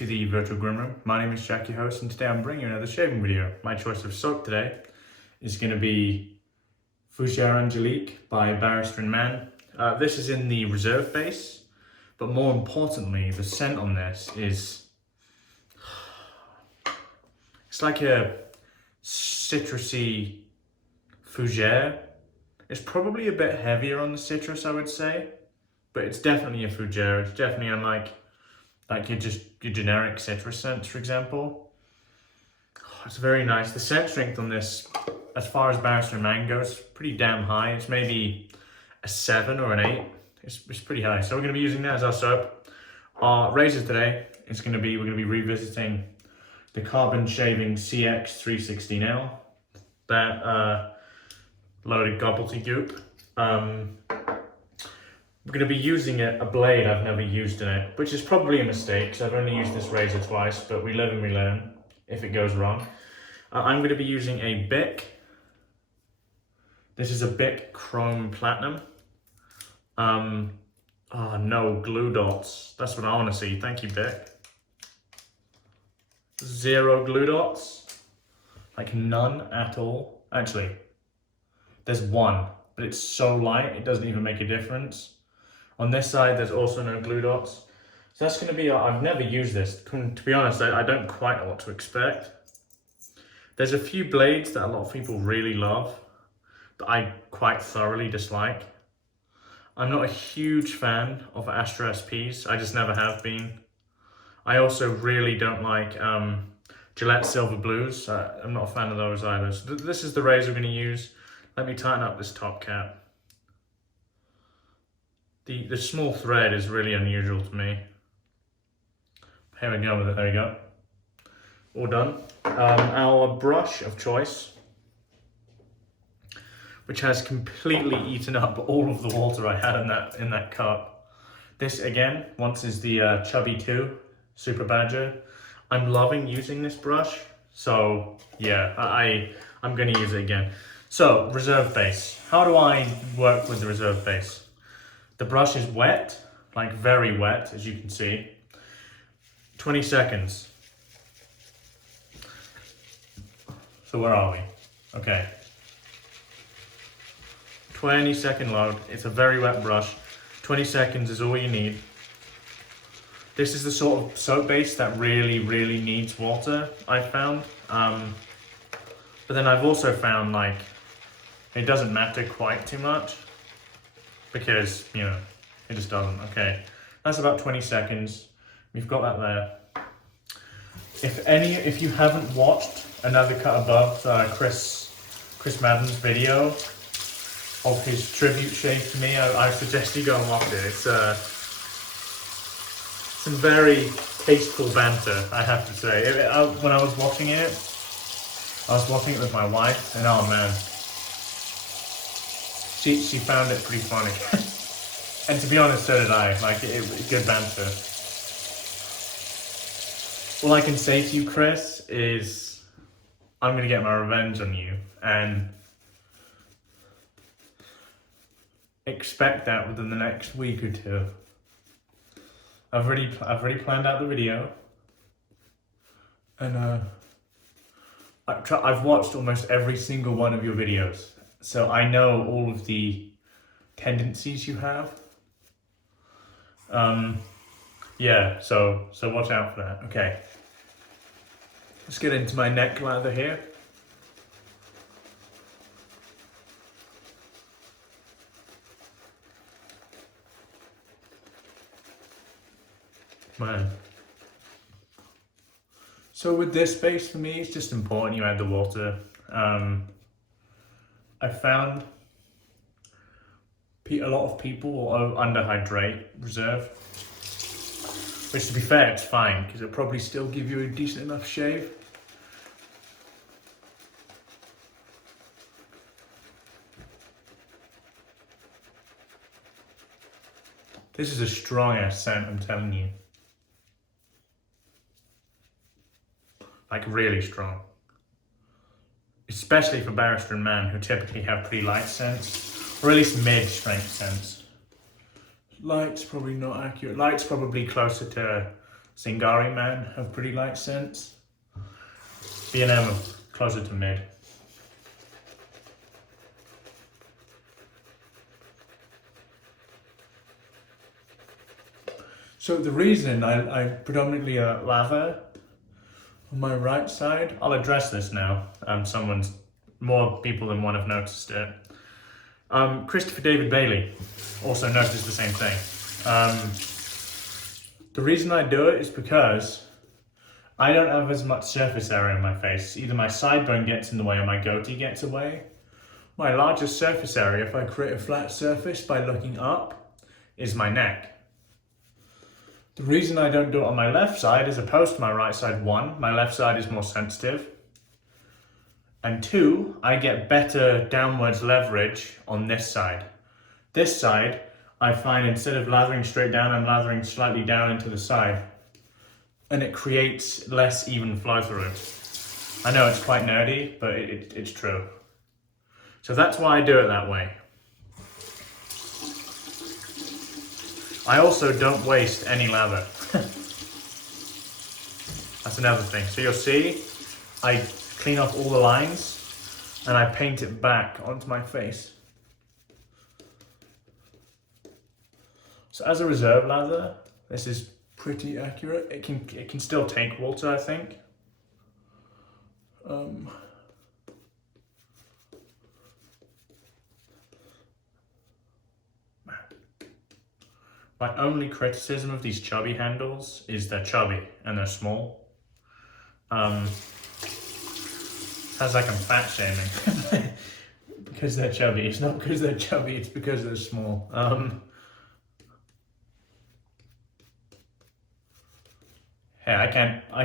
to the Virtual Groom Room. My name is Jack, your host, and today I'm bringing you another shaving video. My choice of soap today is going to be Fougère Angelique by Barrister and Mann. This is in the reserve base, but more importantly, the scent on this is... it's like a citrusy fougère. It's probably a bit heavier on the citrus, I would say, but it's definitely a fougère. It's definitely unlike your generic citrus scents, for example. It's very nice. The scent strength on this, as far as Barrister and Mann goes, pretty damn high. It's maybe a 7 or an 8. It's pretty high. So we're going to be using that as our soap. Our razor today is we're going to be revisiting the Carbon Shaving CX316L. That loaded gobbledygook. We're going to be using a blade I've never used in it, which is probably a mistake because I've only used this razor twice, but we live and we learn if it goes wrong. I'm going to be using a Bic. This is a Bic Chrome Platinum. Oh, no glue dots. That's what I want to see. Thank you, Bic. 0 glue dots. Like none at all. Actually, there's 1, but it's so light it doesn't even make a difference. On this side, there's also no glue dots. So that's going to be, I've never used this. To be honest, I don't quite know what to expect. There's a few blades that a lot of people really love that I quite thoroughly dislike. I'm not a huge fan of Astra SPs. I just never have been. I also really don't like Gillette Silver Blues. I'm not a fan of those either. So this is the razor we're going to use. Let me tighten up this top cap. The small thread is really unusual to me. Here we go with it, there we go. All done. Our brush of choice, which has completely eaten up all of the water I had in that cup. This again, once is the Chubby 2 Super Badger. I'm loving using this brush, so yeah, I'm going to use it again. So, reserve base. How do I work with the reserve base? The brush is wet, like very wet, as you can see. 20 seconds. So where are we? Okay. 20-second load. It's a very wet brush. 20 seconds is all you need. This is the sort of soap base that really, really needs water, I've found. But then I've also found like it doesn't matter quite too much because, you know, it just doesn't. Okay, that's about 20 seconds. We've got that there. If you haven't watched Another Cut Above, Chris Madden's video of his tribute shave to me, I suggest you go and watch it. It's some very tasteful banter, I have to say. When I was watching it with my wife, and oh man, she found it pretty funny. And to be honest, so did I. Like, it was good banter. All I can say to you, Chris, is I'm gonna get my revenge on you, and expect that within the next week or 2. I've already planned out the video, and I've watched almost every single one of your videos, so I know all of the tendencies you have. Yeah, so watch out for that. Okay, let's get into my neck lather here. Man. So with this base, for me, it's just important you add the water. I found a lot of people will underhydrate reserve, which, to be fair, it's fine because it'll probably still give you a decent enough shave. This is a strong ass scent, I'm telling you. Like, really strong. Especially for Barrister and Mann, who typically have pretty light scents, or at least mid-strength scents. Light's probably not accurate. Light's probably closer to Zingari Man have pretty light scents. B&M are closer to mid. So the reason I predominantly lather on my right side, I'll address this now. More people than one have noticed it. Christopher David Bailey also noticed the same thing. The reason I do it is because I don't have as much surface area on my face. Either my sidebone gets in the way or my goatee gets away. My largest surface area, if I create a flat surface by looking up, is my neck. The reason I don't do it on my left side as opposed to my right side, one, my left side is more sensitive. And two, I get better downwards leverage on this side. This side, I find instead of lathering straight down, I'm lathering slightly down into the side. And it creates less even flow through. I know it's quite nerdy, but it's true. So that's why I do it that way. I also don't waste any lather. That's another thing. So you'll see, I clean off all the lines and I paint it back onto my face. So as a reserve lather, this is pretty accurate. It can still take water, I think. My only criticism of these chubby handles is they're chubby and they're small. Sounds like I'm fat shaming because they're chubby. It's not because they're chubby, it's because they're small. Hey, I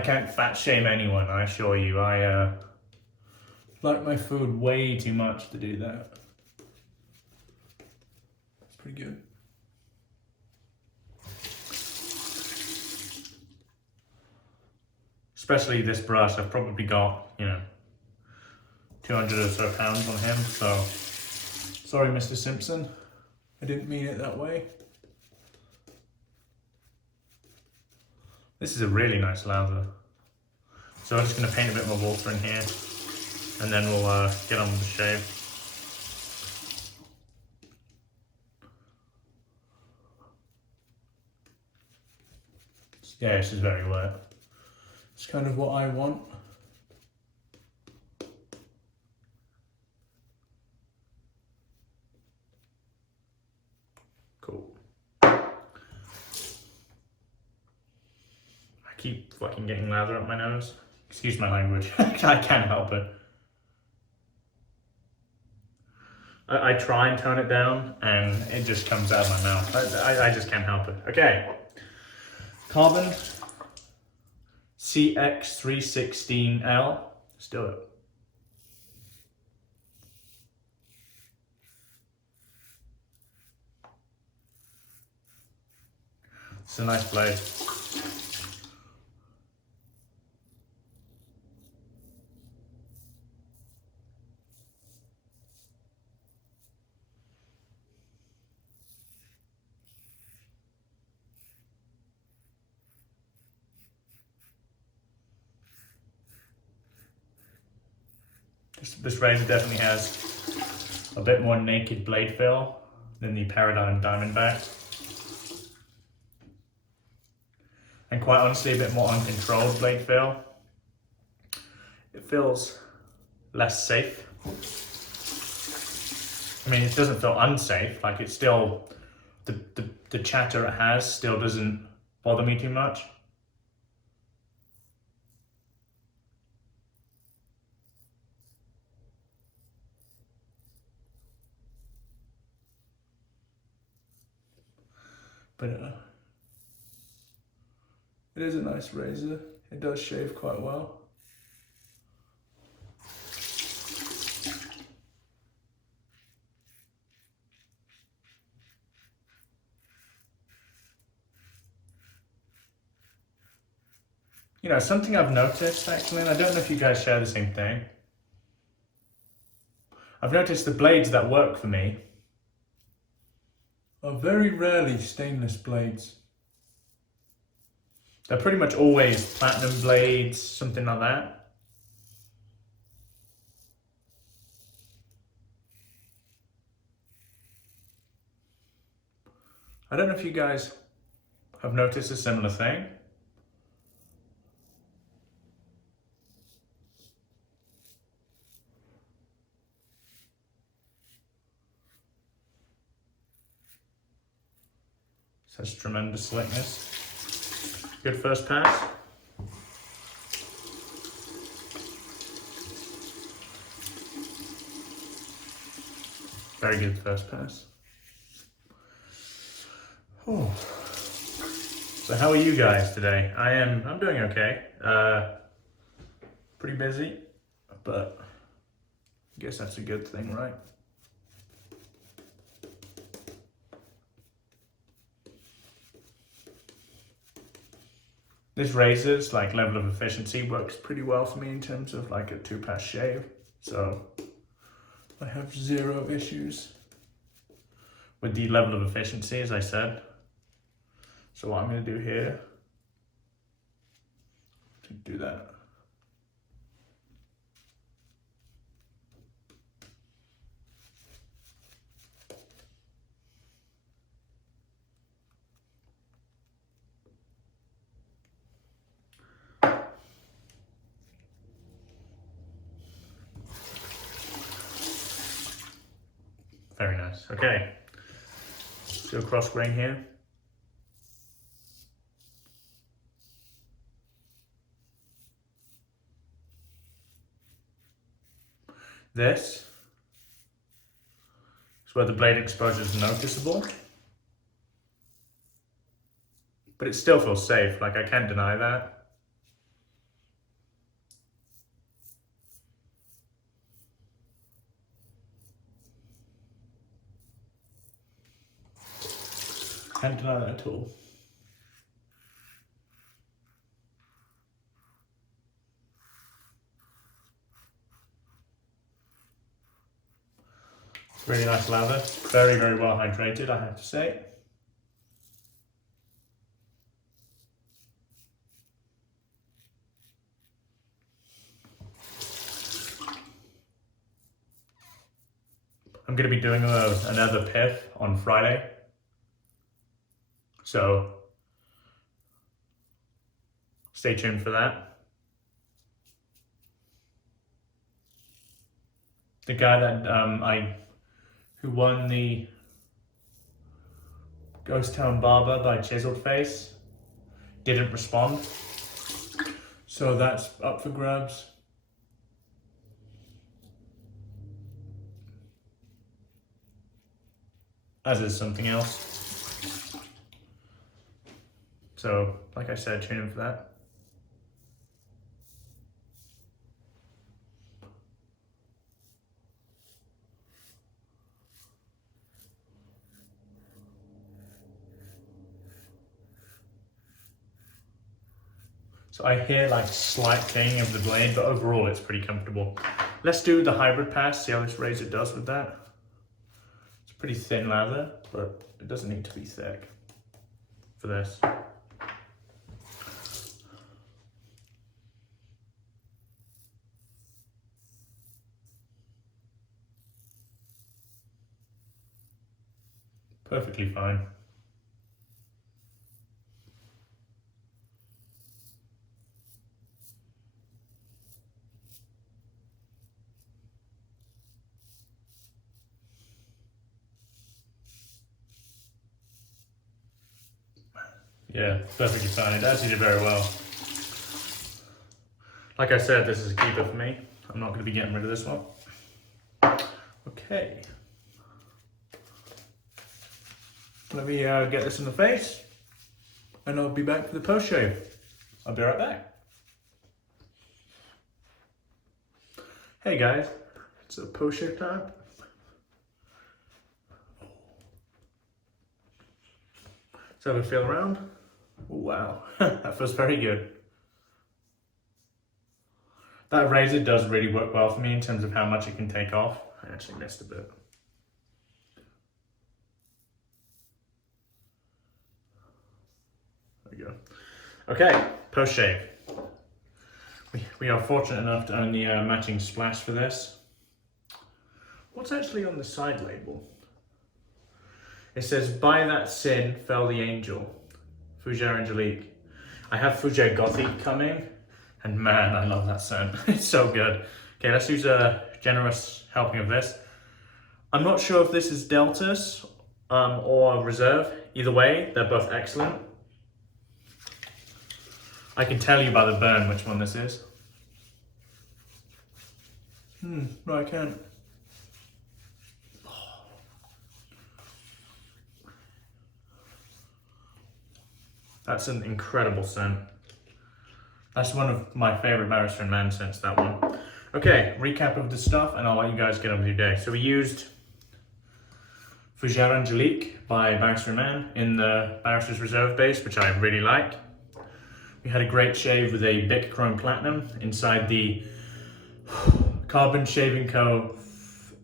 can't fat shame anyone, I assure you. I like my food way too much to do that. It's pretty good. Especially this brush, I've probably got, 200 or so pounds on him, so sorry Mr. Simpson, I didn't mean it that way. This is a really nice lather. So I'm just going to paint a bit more water in here, and then we'll get on with the shave. Yeah, this is very wet. It's kind of what I want. Cool. I keep fucking getting lather up my nose. Excuse my language. I can't help it. I try and tone it down and it just comes out of my mouth. I just can't help it. Okay. Carbon. CX316L. Let's do it. It's a nice blade. This razor definitely has a bit more naked blade fill than the Paradigm Diamondback. And quite honestly, a bit more uncontrolled blade fill. It feels less safe. I mean, it doesn't feel unsafe, like it's still, the chatter it has still doesn't bother me too much. But it is a nice razor. It does shave quite well. Something I've noticed actually, and I don't know if you guys share the same thing. I've noticed the blades that work for me are very rarely stainless blades. They're pretty much always platinum blades, something like that. I don't know if you guys have noticed a similar thing. It has tremendous slickness. Good first pass. Very good first pass. Oh. So how are you guys today? I'm doing okay. Pretty busy, but I guess that's a good thing, right? This razor's like level of efficiency works pretty well for me in terms of like a 2-pass shave. So I have 0 issues with the level of efficiency, as I said. So what I'm going to do here, to do that. Very nice. Okay, let's do a cross grain here. This is where the blade exposure is noticeable, but it still feels safe. Like, I can't deny that. Can't deny that at all. Really nice lather. Very, very well hydrated, I have to say. I'm going to be doing another pith on Friday. So stay tuned for that. The guy that who won the Ghost Town Barber by Chiseled Face didn't respond. So that's up for grabs. As is something else. So, like I said, tune in for that. So I hear like slight thing of the blade, but overall it's pretty comfortable. Let's do the hybrid pass, see how this razor does with that. It's a pretty thin lather, but it doesn't need to be thick for this. Perfectly fine. Yeah, perfectly fine. It actually did very well. Like I said, this is a keeper for me. I'm not going to be getting rid of this one. Okay. Let me get this in the face, and I'll be back for the post shave. I'll be right back. Hey guys, it's a post shave time. Let's have a feel around. Oh, wow, that feels very good. That razor does really work well for me in terms of how much it can take off. I actually missed a bit. There we go. Okay, post-shave. We are fortunate enough to own the matching splash for this. What's actually on the side label? It says, by that sin fell the angel. Fougère Angelique. I have Fougère Gothique coming, and man, I love that scent. It's so good. Okay, let's use a generous helping of this. I'm not sure if this is Deltas or Reserve. Either way, they're both excellent. I can tell you by the burn which one this is. No, I can't. That's an incredible scent. That's one of my favorite Barrister and Mann scents, that one. Okay, recap of the stuff, and I'll let you guys get on with your day. So we used Fougère Angelique by Barrister and Mann in the Barrister's Reserve base, which I really like. We had a great shave with a Bic Chrome Platinum inside the Carbon Shaving Co.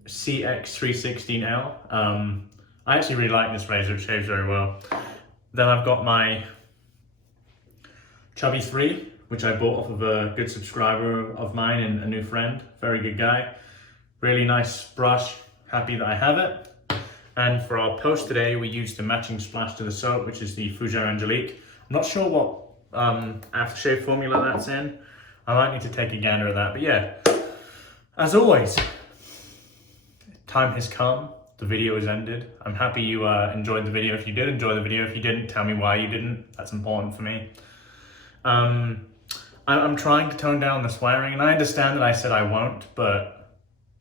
CX316L. I actually really like this razor, it shaves very well. Then I've got my Chubby 3, which I bought off of a good subscriber of mine and a new friend, very good guy. Really nice brush, happy that I have it. And for our post today, we used the matching splash to the soap, which is the Fougère Angelique. I'm not sure what aftershave formula that's in. I might need to take a gander at that, but yeah. As always, time has come. The video is ended. I'm happy you enjoyed the video. If you did enjoy the video, if you didn't, tell me why you didn't. That's important for me. I'm trying to tone down the swearing, and I understand that I said I won't, but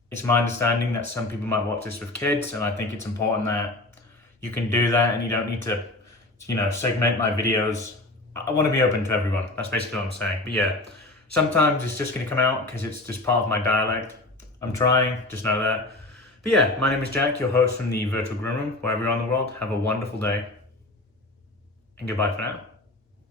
it's my understanding that some people might watch this with kids, and I think it's important that you can do that, and you don't need to, you know, segment my videos. I want to be open to everyone. That's basically what I'm saying. But yeah, sometimes it's just going to come out because it's just part of my dialect. I'm trying, just know that. But yeah, my name is Jack, your host from the Virtual Groom Room, wherever you're in the world. Have a wonderful day, and goodbye for now.